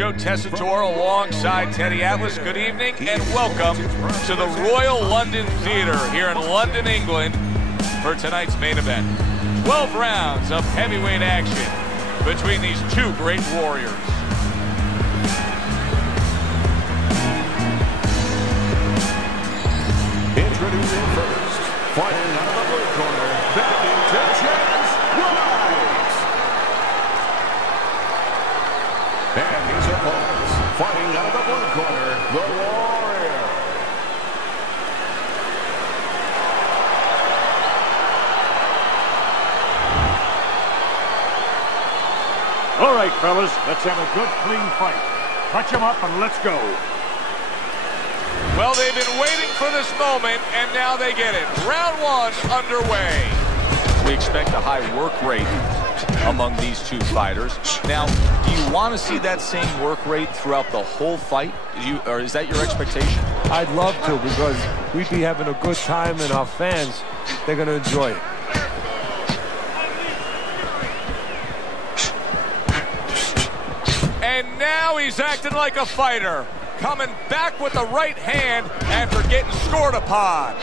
Joe Tessitore alongside Teddy Atlas. Good evening and welcome to the Royal London Theatre here in London, England for tonight's main event. 12 rounds of heavyweight action between these two great warriors. Introducing first, fighting out of the blue corner, backing to chance, Uайt. And his opponents, fighting out of the blue corner, the Warrior. All right, fellas, let's have a good, clean fight. Touch him up and let's go. Well, they've been waiting for this moment, and now they get it. Round one underway. We expect a high work rate among these two fighters. Now, do you want to see that same work rate throughout the whole fight? Or is that your expectation? I'd love to, because we'd be having a good time, and our fans, they're going to enjoy it. And now he's acting like a fighter. Coming back with the right hand after getting scored upon.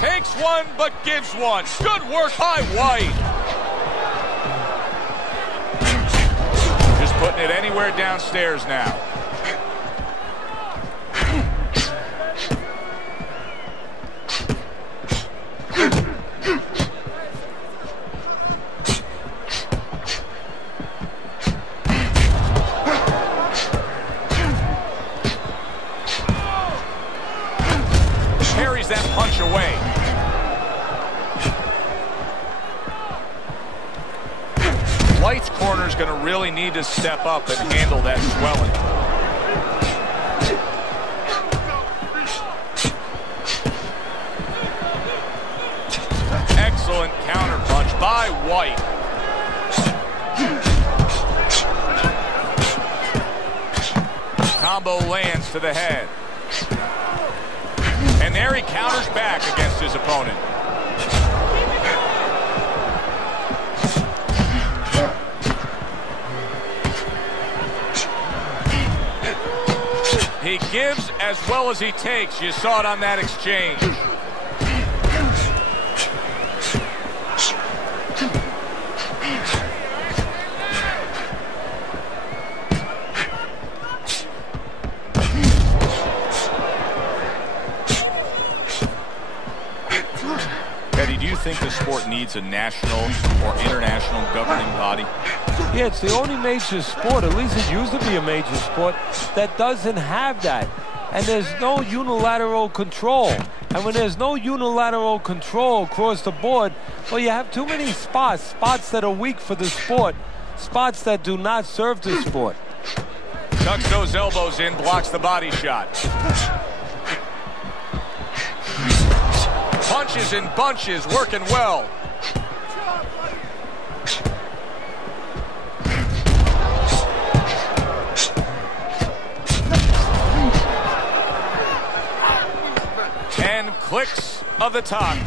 Takes one, but gives one. Good work by Uайt. Just putting it anywhere downstairs now. Carries that punch away. Uайt's corner is going to really need to step up and handle that swelling. Excellent counter punch by Uайt. Combo lands to the head. And there he counters back against his opponent. He gives as well as he takes. You saw it on that exchange. Do you think the sport needs a national or international governing body? Yeah, it's the only major sport, at least it used to be a major sport, that doesn't have that. And there's no unilateral control. And when there's no unilateral control across the board, well, you have too many spots that are weak for the sport, spots that do not serve the sport. Tucks those elbows in, blocks the body shot. Punches and bunches, working well. And clicks of the tongue.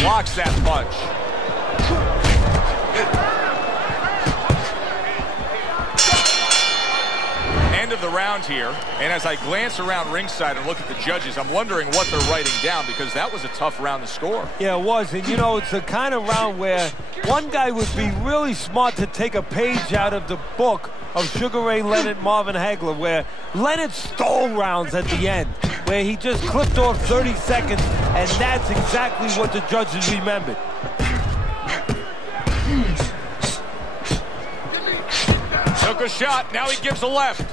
Blocks that punch. End of the round here, and as I glance around ringside and look at the judges, I'm wondering what they're writing down, because that was a tough round to score. Yeah, it was, and you know, it's the kind of round where one guy would be really smart to take a page out of the book of Sugar Ray Leonard, Marvin Hagler, where Leonard stole rounds at the end, where he just clipped off 30 seconds, and that's exactly what the judges remembered. Took a shot, now he gives a left.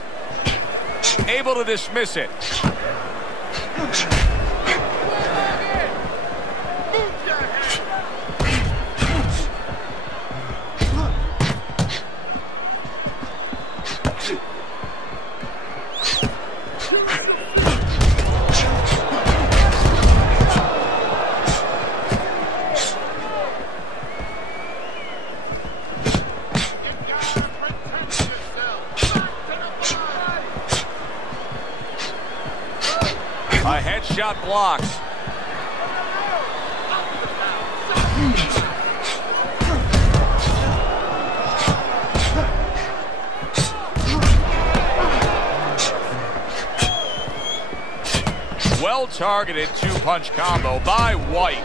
Able to dismiss it. A headshot blocked. Well-targeted two-punch combo by White.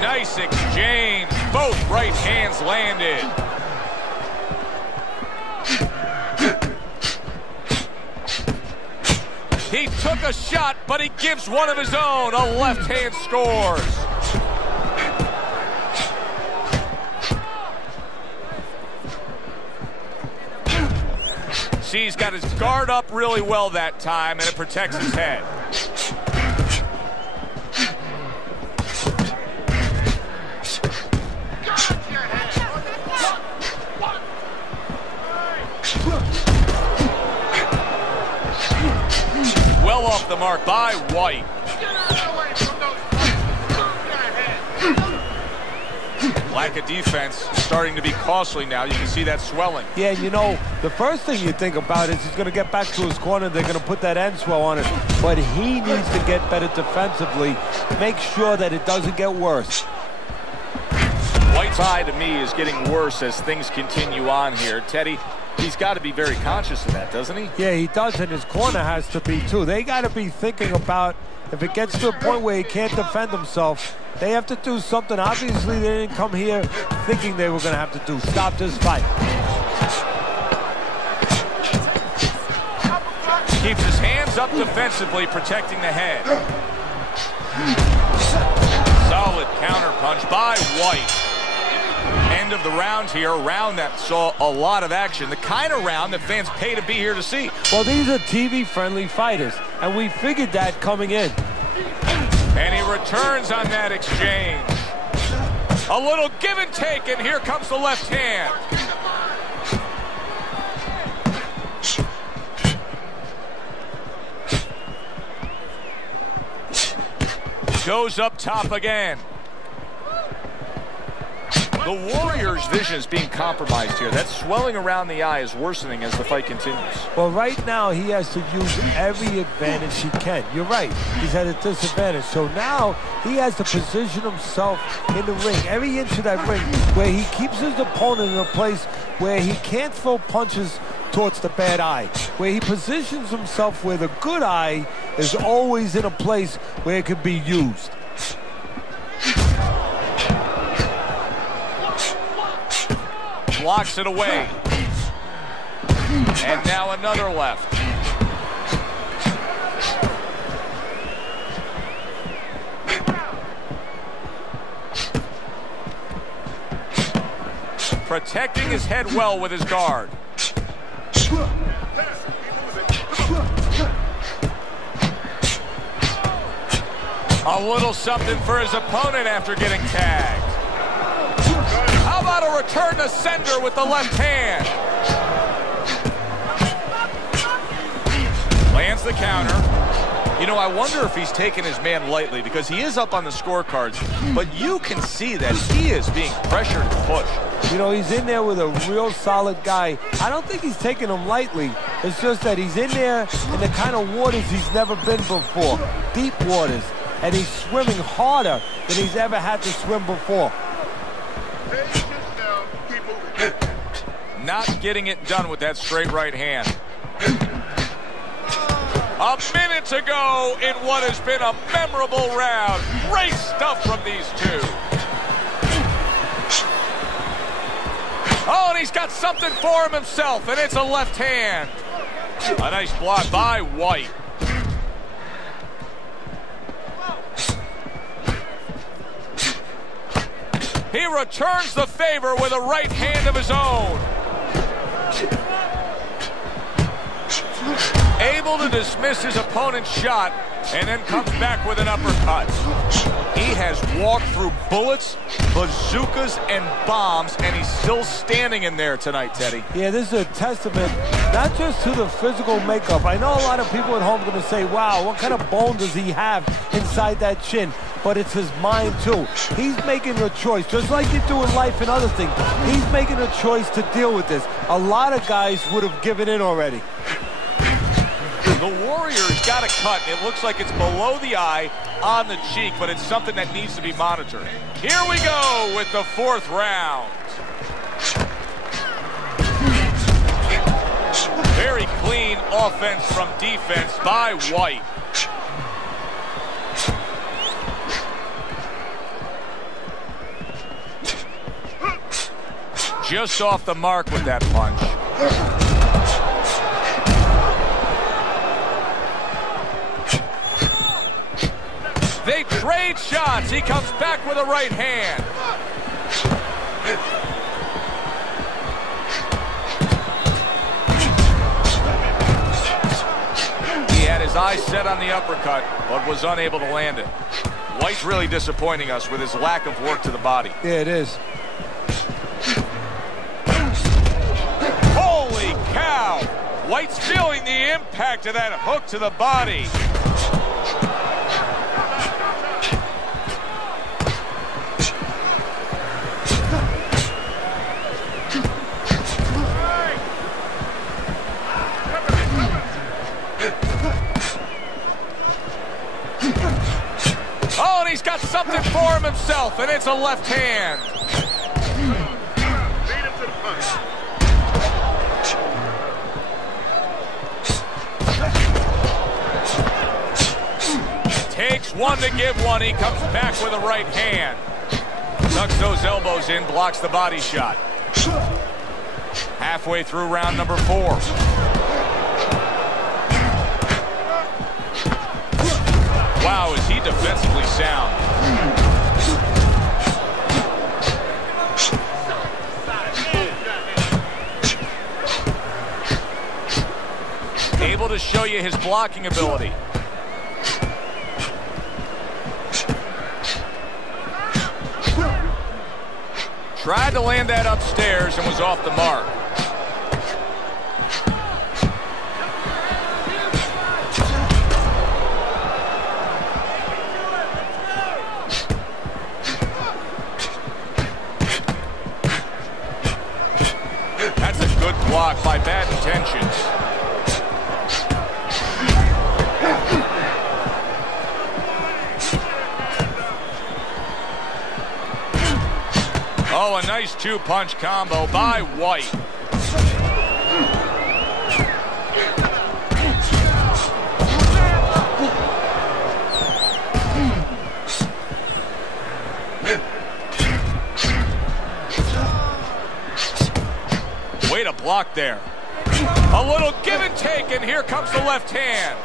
Nice exchange. Both right hands landed. He took a shot, but he gives one of his own. A left hand scores. See, he's got his guard up really well that time, and it protects his head. Well off the mark by White. Lack of defense starting to be costly now. You can see that swelling. Yeah, you know, the first thing you think about is he's going to get back to his corner. They're going to put that end swell on it. But he needs to get better defensively. Make sure that it doesn't get worse. White's eye, to me, is getting worse as things continue on here. Teddy, he's got to be very conscious of that, doesn't he? Yeah, he does, and his corner has to be, too. They got to be thinking about if it gets to a point where he can't defend himself, they have to do something. Obviously, they didn't come here thinking they were going to have to do. Stop this fight. Keeps his hands up defensively, protecting the head. Solid counterpunch by White. End of the round here, a round that saw a lot of action, the kind of round that fans pay to be here to see. Well, these are TV-friendly fighters, and we figured that coming in. And he returns on that exchange. A little give and take, and here comes the left hand. Goes up top again. The Warriors' vision is being compromised here. That swelling around the eye is worsening as the fight continues. Well, right now, he has to use every advantage he can. You're right. He's at a disadvantage. So now he has to position himself in the ring, every inch of that ring, where he keeps his opponent in a place where he can't throw punches towards the bad eye, where he positions himself where the good eye is always in a place where it can be used. Blocks it away. And now another left. Protecting his head well with his guard. A little something for his opponent after getting tagged. How about a return to sender with the left hand? Lands the counter. You know, I wonder if he's taking his man lightly because he is up on the scorecards, but you can see that he is being pressured and pushed. You know, he's in there with a real solid guy. I don't think he's taking him lightly. It's just that he's in there in the kind of waters he's never been before, deep waters, and he's swimming harder than he's ever had to swim before. Not getting it done with that straight right hand. A minute to go in what has been a memorable round. Great stuff from these two. Oh, and he's got something for him himself, and it's a left hand. A nice block by White. He returns the favor with a right hand of his own. Able to dismiss his opponent's shot and then comes back with an uppercut. He has walked through bullets, bazookas, and bombs, and he's still standing in there tonight, Teddy. Yeah, this is a testament not just to the physical makeup. I know a lot of people at home are going to say, wow, what kind of bone does he have inside that chin? but it's his mind too. He's making a choice, just like you do in life and other things. He's making a choice to deal with this. A lot of guys would have given in already. The Warriors got a cut. It looks like it's below the eye, on the cheek, but it's something that needs to be monitored. Here we go with the 4th round. Very clean offense from defense by White. Just off the mark with that punch. They trade shots. He comes back with a right hand. He had his eyes set on the uppercut, but was unable to land it. White's really disappointing us with his lack of work to the body. Yeah, it is. Holy cow! White's feeling the impact of that hook to the body. Oh, and he's got something for himself, and it's a left hand. Takes one to give one. He comes back with a right hand. Tucks those elbows in, blocks the body shot. Halfway through round number 4. Wow, is he defensively sound. Able to show you his blocking ability. Tried to land that upstairs and was off the mark. That's a good block by bad intentions. Oh, a nice 2-punch combo by White. Way to block there. A little give and take, and here comes the left hand.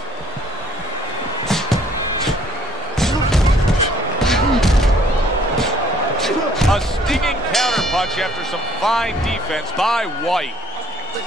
A stinging counterpunch after some fine defense by White.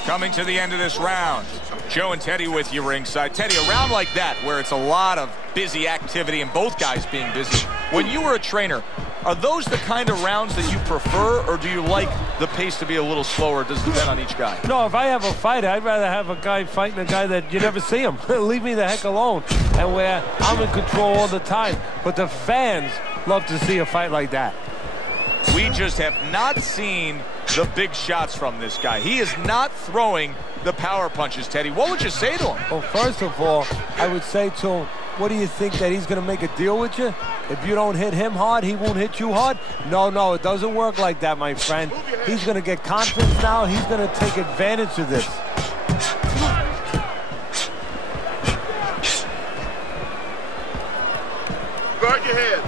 Coming to the end of this round. Joe and Teddy with you ringside. Teddy, a round like that where it's a lot of busy activity and both guys being busy. When you were a trainer, are those the kind of rounds that you prefer, or do you like the pace to be a little slower? Does it depend on each guy? No, if I have a fight, I'd rather have a guy fighting a guy that you never see him. Leave me the heck alone. And where I'm in control all the time. But the fans love to see a fight like that. We just have not seen the big shots from this guy. He is not throwing the power punches, Teddy. What would you say to him? Well, first of all, I would say to him, what do you think, that he's going to make a deal with you? If you don't hit him hard, he won't hit you hard? No, it doesn't work like that, my friend. He's going to get confidence now. He's going to take advantage of this. Guard your head.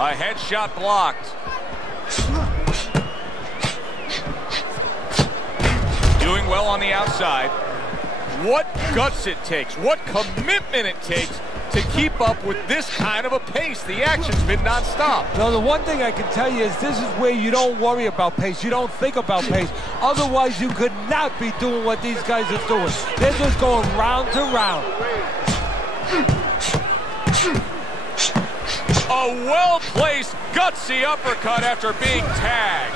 A headshot blocked. Doing well on the outside. What guts it takes, what commitment it takes to keep up with this kind of a pace. The action's been nonstop. No, the one thing I can tell you is this is where you don't worry about pace. You don't think about pace. Otherwise, you could not be doing what these guys are doing. They're just going round to round. A well-placed, gutsy uppercut after being tagged.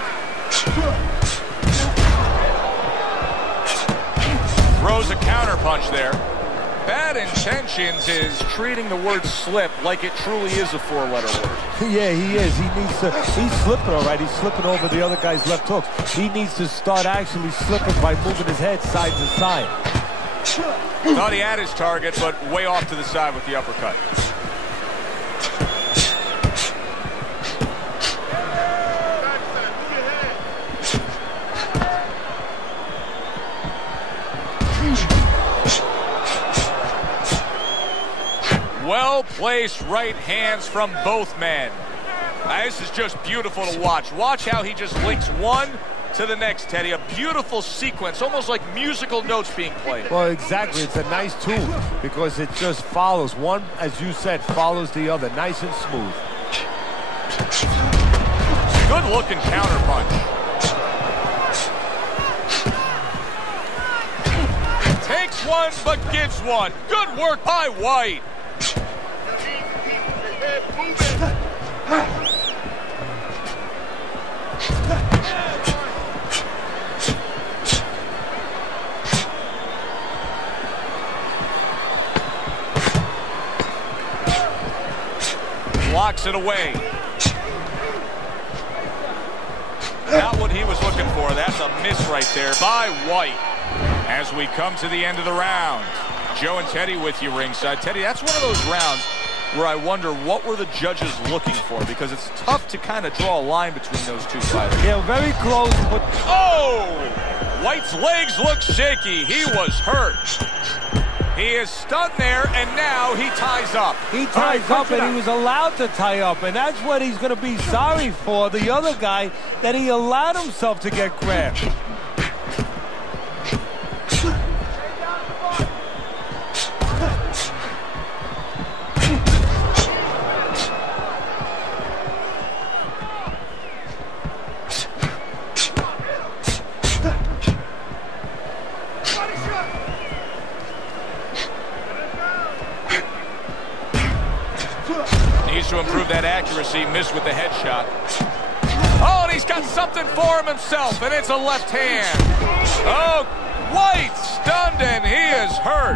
Throws a counter punch there. Bad Intentions is treating the word slip like it truly is a four-letter word. Yeah, he is. He's slipping all right. He's slipping over the other guy's left hook. He needs to start actually slipping by moving his head side to side. Thought he had his target, but way off to the side with the uppercut. Well-placed right hands from both men. This is just beautiful to watch. Watch how he just links one to the next, Teddy. A beautiful sequence, almost like musical notes being played. Well, exactly. It's a nice tune because it just follows. One, as you said, follows the other. Nice and smooth. Good-looking counter punch. Takes one, but gives one. Good work by White. Blocks it away. Not what he was looking for. That's a miss right there by White. As we come to the end of the round, Joe and Teddy with you ringside. Teddy, that's one of those rounds where I wonder what were the judges looking for, because it's tough to kind of draw a line between those two fighters. Yeah, very close. But oh! White's legs look shaky. He was hurt. He is stunned there, and now he ties up. He ties up, and he was allowed to tie up, and that's what he's going to be sorry for, the other guy, that he allowed himself to get grabbed. Needs to improve that accuracy. Missed with the headshot. Oh, and he's got something for him himself, and it's a left hand. Oh, White stunned, and he is hurt.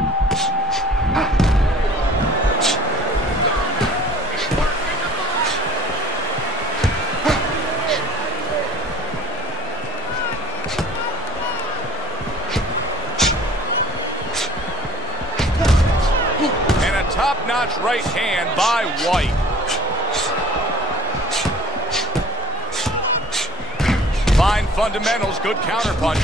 And a top-notch right hand by White. Fine fundamentals, good counterpunch.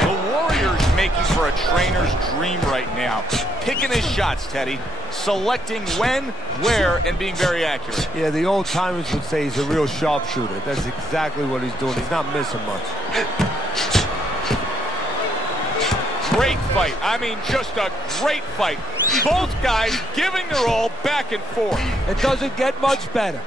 The Warrior's making for a trainer's dream right now. Picking his shots, Teddy. Selecting when, where, and being very accurate. Yeah, the old-timers would say he's a real sharpshooter. That's exactly what he's doing. He's not missing much. Great fight. I mean, just a great fight. Both guys giving their all back and forth. It doesn't get much better.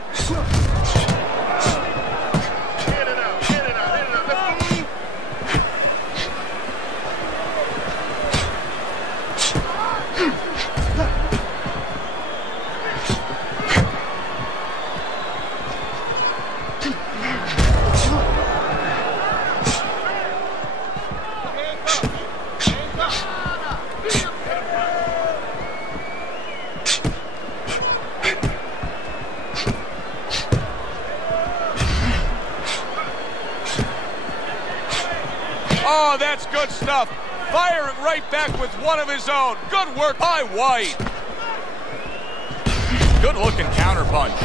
Oh, that's good stuff. Firing right back with one of his own. Good work by White. Good-looking counterpunch.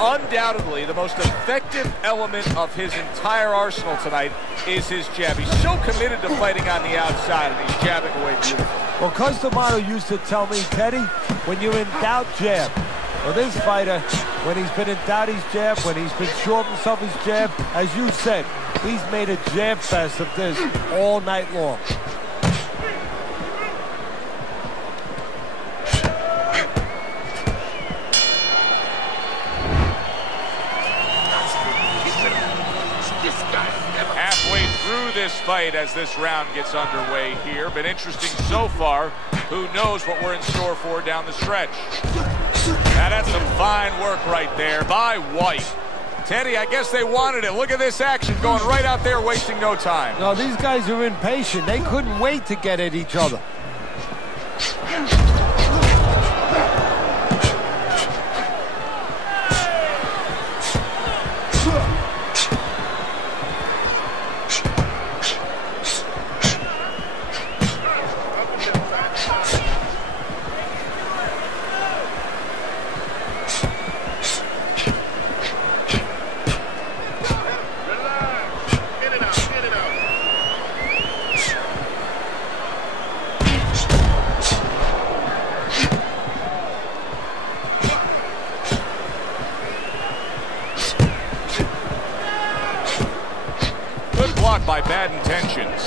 Undoubtedly, the most effective element of his entire arsenal tonight is his jab. He's so committed to fighting on the outside, and he's jabbing away beautifully. Well, Customato used to tell me, Teddy, when you're in doubt, jab. Well, this fighter, when he's been in doubt, he's jab. When he's been sure of himself, he's jab. As you said, he's made a jab fest of this all night long. Halfway through this fight as this round gets underway here. Been interesting so far. Who knows what we're in store for down the stretch. Now that's some fine work right there by White. Teddy, I guess they wanted it. Look at this action going right out there, wasting no time. No, these guys are impatient. They couldn't wait to get at each other. By bad intentions.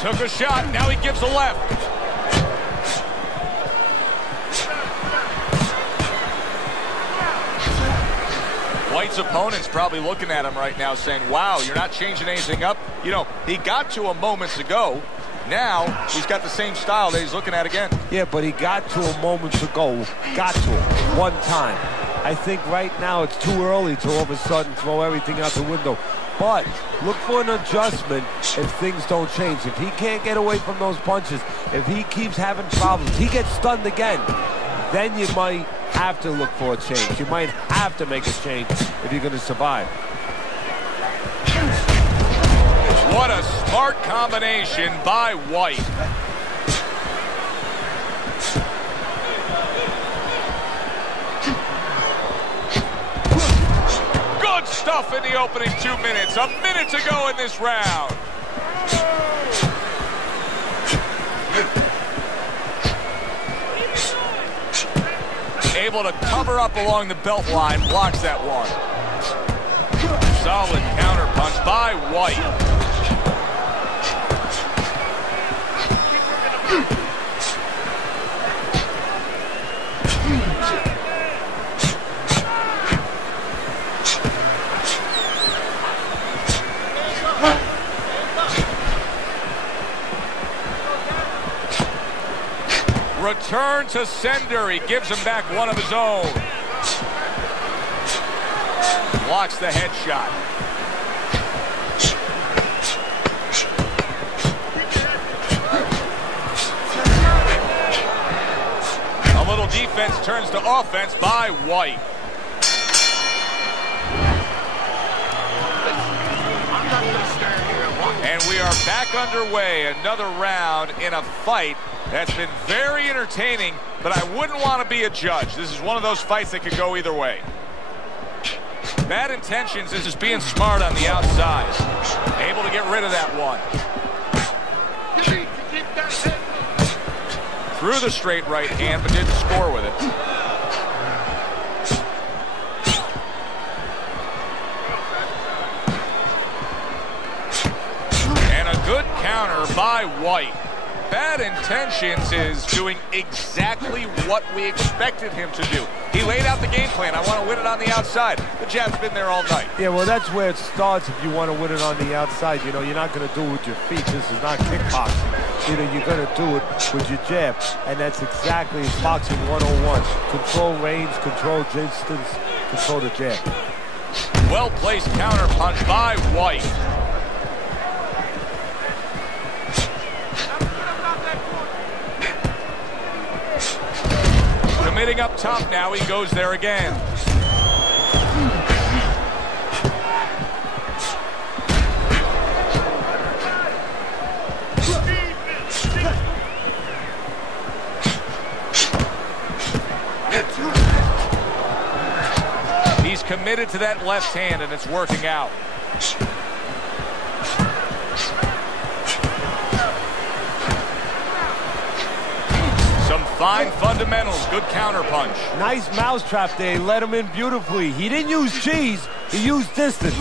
Took a shot, now he gives a left. White's opponent's probably looking at him right now saying, wow, you're not changing anything up. You know, he got to him moments ago. Now, he's got the same style that he's looking at again. Yeah, but he got to him moments ago. Got to him one time. I think right now it's too early to all of a sudden throw everything out the window. But look for an adjustment if things don't change. If he can't get away from those punches, if he keeps having problems, he gets stunned again, then you might have to look for a change. You might have to make a change if you're going to survive. What a smart combination by White. Good stuff in the opening 2 minutes. A minute to go in this round. Able to cover up along the belt line, blocks that one. Solid counter punch by White. Return to sender. He gives him back one of his own. Blocks the headshot. A little defense turns to offense by White. And we are back underway. Another round in a fight that's been very entertaining, but I wouldn't want to be a judge. This is one of those fights that could go either way. Bad intentions is just being smart on the outside. Able to get rid of that one. Threw the straight right hand, but didn't score with it. And a good counter by White. Bad intentions is doing exactly what we expected him to do. He laid out the game plan. I want to win it on the outside. The jab's been there all night. Yeah, well, that's where it starts if you want to win it on the outside. You know, you're not going to do it with your feet. This is not kickboxing. You know, you're going to do it with your jab. And that's exactly boxing 101. Control range, control distance, control the jab. Well-placed counter punch by White. Committing up top now, he goes there again. He's committed to that left hand, and it's working out. Some fine fundamentals, good counter punch. Nice mousetrap there, he let him in beautifully. He didn't use cheese, he used distance.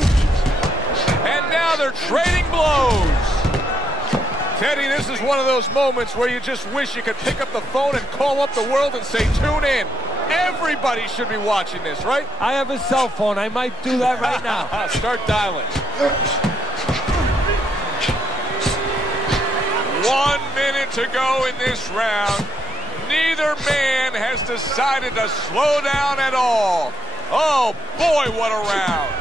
And now they're trading blows. Teddy, this is one of those moments where you just wish you could pick up the phone and call up the world and say, tune in. Everybody should be watching this, right? I have a cell phone, I might do that right now. Start dialing. 1 minute to go in this round. Neither man has decided to slow down at all. Oh, boy, what a round.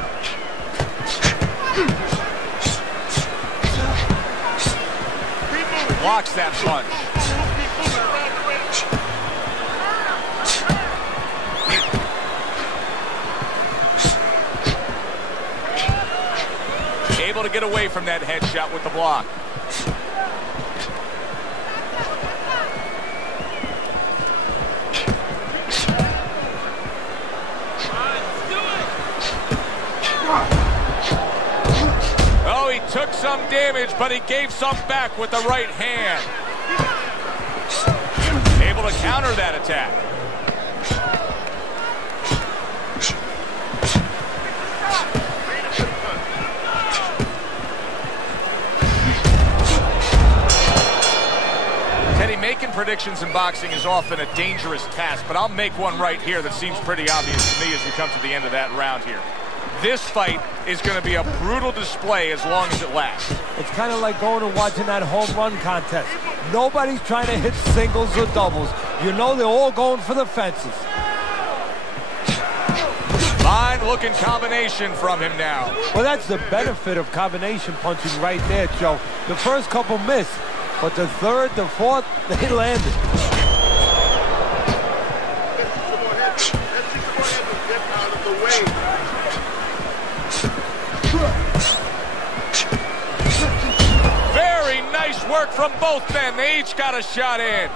Blocks that punch. Able to get away from that headshot with the block. Oh, he took some damage, but he gave some back with the right hand. Able to counter that attack. Teddy, making predictions in boxing is often a dangerous task, but I'll make one right here that seems pretty obvious to me as we come to the end of that round here. This fight is going to be a brutal display as long as it lasts. It's kind of like going and watching that home run contest. Nobody's trying to hit singles or doubles. You know they're all going for the fences. Fine-looking combination from him now. Well, that's the benefit of combination punching right there, Joe. The first couple missed, but the third, the fourth, they landed. Very nice work from both men. They each got a shot in.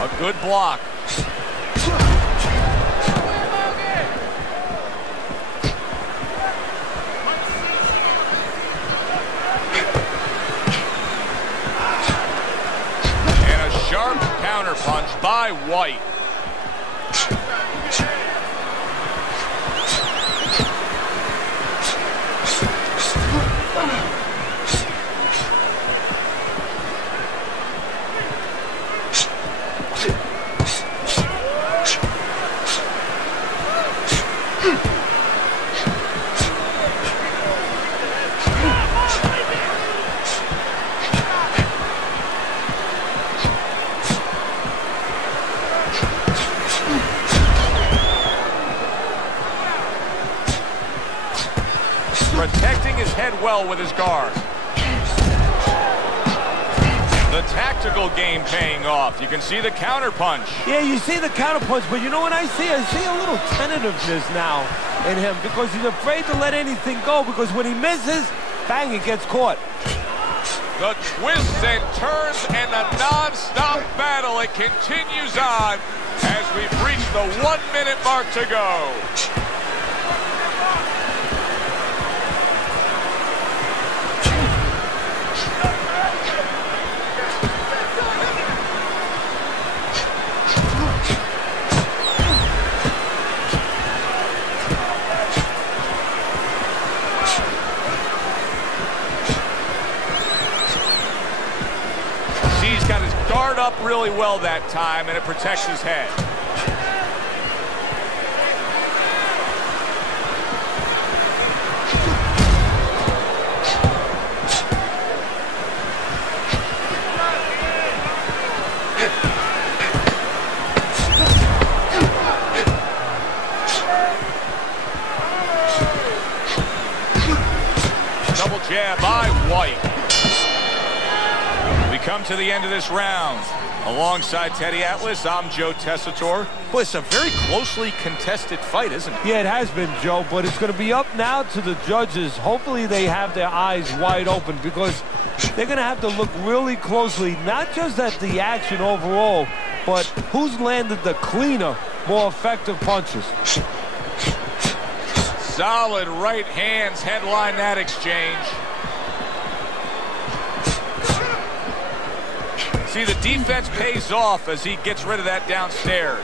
A good block. Sharp counter punch by White. Protecting his head well with his guard. The tactical game paying off. You can see the counter punch. Yeah, you see the counter punch, but you know what I see? I see a little tentativeness now in him because he's afraid to let anything go because when he misses, bang, it gets caught. The twists and turns and the non-stop battle. It continues on as we've reached the 1-minute mark to go. Guard up really well that time, and it protects his head. Double jab by White. Come to the end of this round. Alongside Teddy Atlas, I'm Joe Tessitore. Boy, it's a very closely contested fight, isn't it? Yeah, it has been, Joe, but it's going to be up now to the judges. Hopefully they have their eyes wide open because they're going to have to look really closely, not just at the action overall, but who's landed the cleaner, more effective punches. Solid right hands headline that exchange. See, the defense pays off as he gets rid of that downstairs.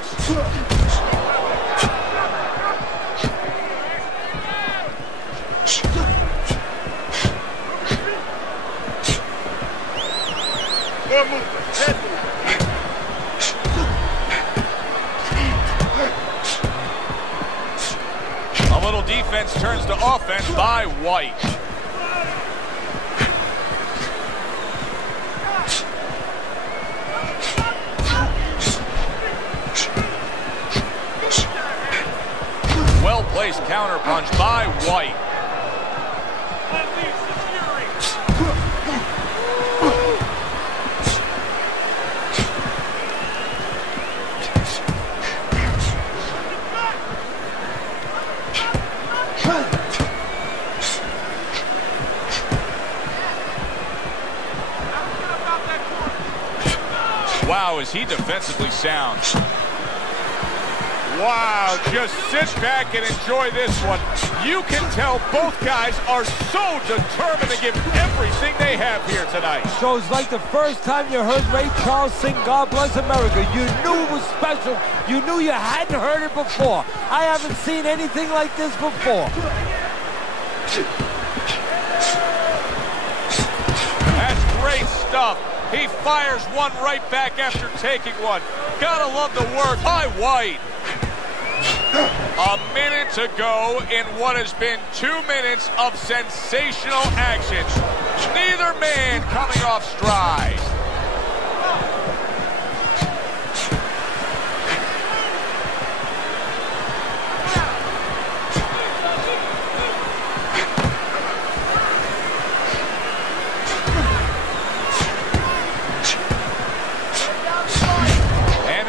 A little defense turns to offense by White. Well-placed counterpunch by White. Wow, is he defensively sound. Wow, just sit back and enjoy this one. You can tell both guys are so determined to give everything they have here tonight. So it's like the first time you heard Ray Charles sing God Bless America. You knew it was special. You knew you hadn't heard it before. I haven't seen anything like this before. That's great stuff. He fires one right back after taking one. Gotta love the work by White. A minute to go in what has been 2 minutes of sensational action. Neither man coming off stride.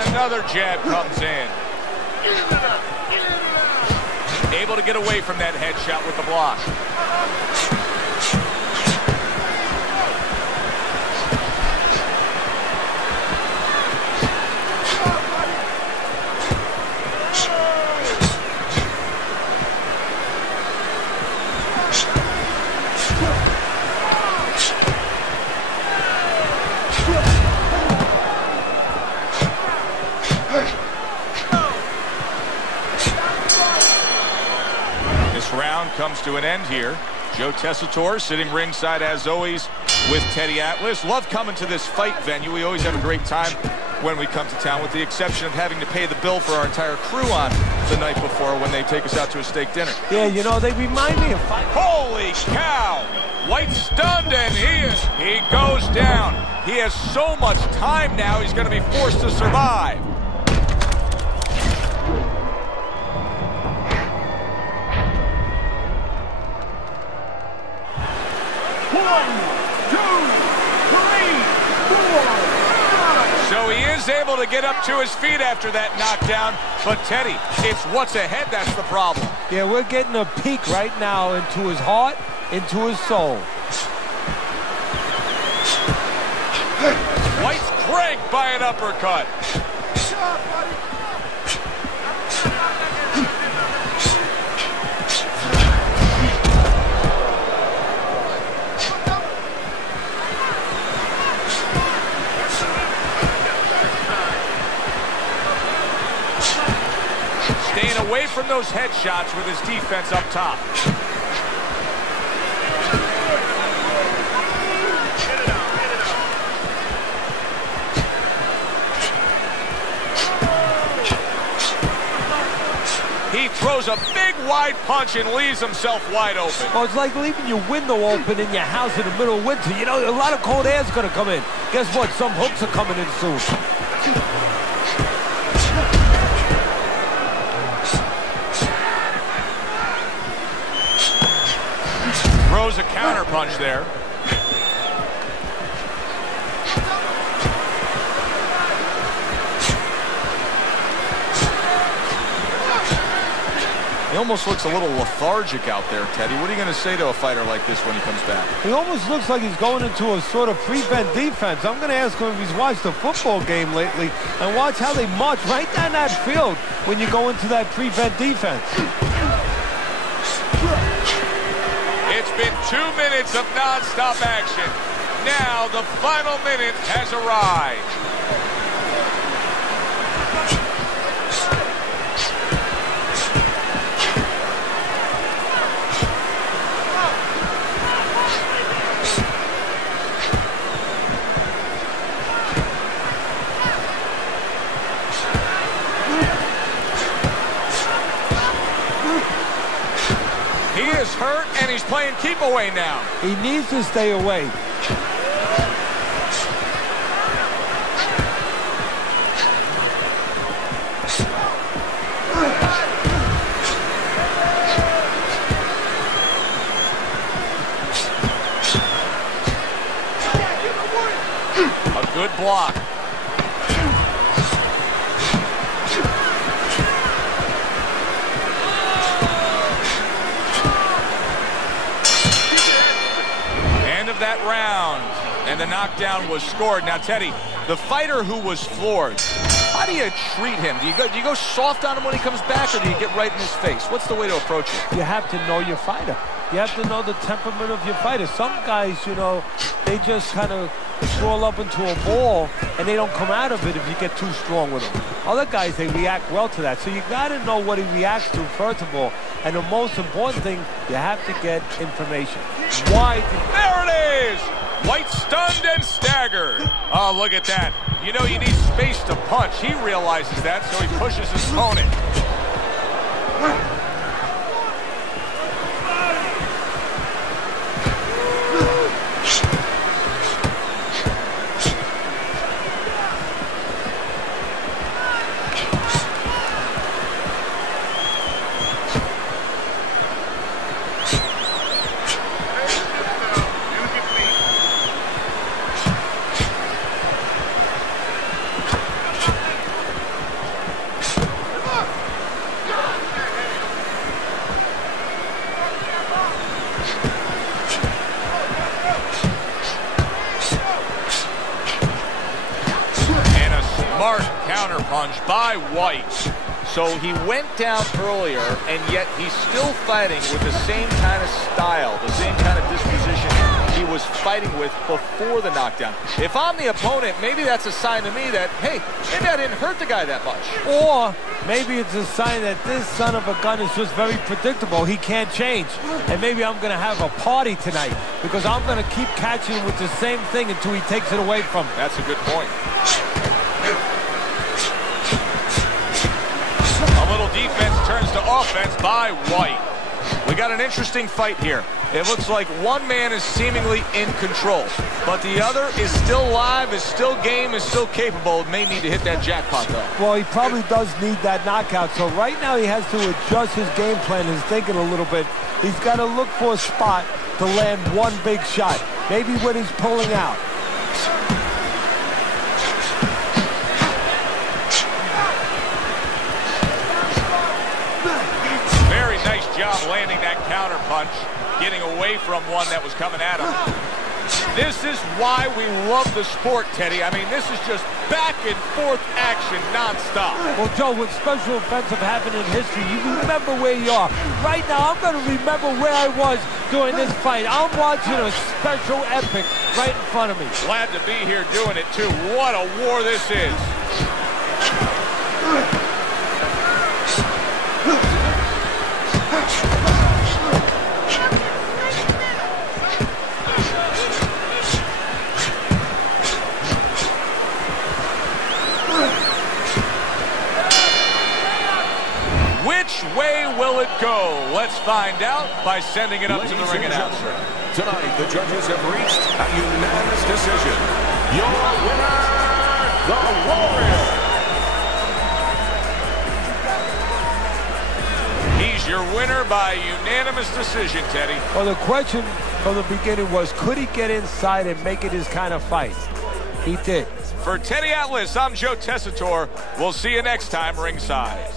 Another jab comes in. Able to get away from that headshot with the block. Comes to an end here. Joe Tessitore sitting ringside as always with Teddy Atlas. Love coming to this fight venue. We always have a great time when we come to town, with the exception of having to pay the bill for our entire crew on the night before when they take us out to a steak dinner. Yeah, you know, they remind me of fight. Holy cow! White stunned, and he goes down. He has so much time now, he's going to be forced to survive. So he is able to get up to his feet after that knockdown. But Teddy, it's what's ahead that's the problem. Yeah, we're getting a peek right now into his heart, into his soul. White's cranked by an uppercut. Staying away from those headshots with his defense up top. He throws a big wide punch and leaves himself wide open. Well, it's like leaving your window open in your house in the middle of winter. You know, a lot of cold air's going to come in. Guess what? Some hooks are coming in soon. Throws a counter punch there. He almost looks a little lethargic out there, Teddy. What are you going to say to a fighter like this when he comes back? He almost looks like he's going into a sort of prevent defense. I'm going to ask him if he's watched a football game lately and watch how they march right down that field when you go into that prevent defense. It's been 2 minutes of non-stop action. Now the final minute has arrived. He's hurt, and he's playing keep away now. He needs to stay away. A good block. End of that round, and the knockdown was scored. Now, Teddy, the fighter who was floored, how do you treat him? Do you go soft on him when he comes back, or do you get right in his face? What's the way to approach it? You have to know your fighter. You have to know the temperament of your fighter. Some guys, you know, they just kind of crawl up into a ball and they don't come out of it if you get too strong with them. Other guys, they react well to that. So you got to know what he reacts to, first of all. And the most important thing, you have to get information. Why? There it is! White stunned and staggered. Oh, look at that. You know you need space to punch. He realizes that, so he pushes his opponent. Smart counterpunch by White. So he went down earlier, and yet he's still fighting with the same kind of style, the same kind of disposition he was fighting with before the knockdown. If I'm the opponent, maybe that's a sign to me that, hey, maybe I didn't hurt the guy that much. Or maybe it's a sign that this son of a gun is just very predictable. He can't change. And maybe I'm going to have a party tonight because I'm going to keep catching him with the same thing until he takes it away from me. That's a good point. Defense turns to offense by White. We got an interesting fight here. It looks like one man is seemingly in control, but the other is still live, is still game, is still capable. May need to hit that jackpot, though. Well, he probably does need that knockout. So right now he has to adjust his game plan, his thinking a little bit. He's got to look for a spot to land one big shot, maybe when he's pulling out. Landing that counter punch, getting away from one that was coming at him. This is why we love the sport, Teddy. I mean, this is just back and forth action nonstop. Well, Joe, with special events have happened in history, you remember where you are. Right now, I'm going to remember where I was during this fight. I'm watching a special epic right in front of me. Glad to be here doing it, too. What a war this is. Which way will it go? Let's find out by sending it up to the ring announcer. Tonight, the judges have reached a unanimous decision. Your winner, the Warrior. He's your winner by unanimous decision, Teddy. Well, the question from the beginning was, could he get inside and make it his kind of fight? He did. For Teddy Atlas, I'm Joe Tessitore. We'll see you next time ringside.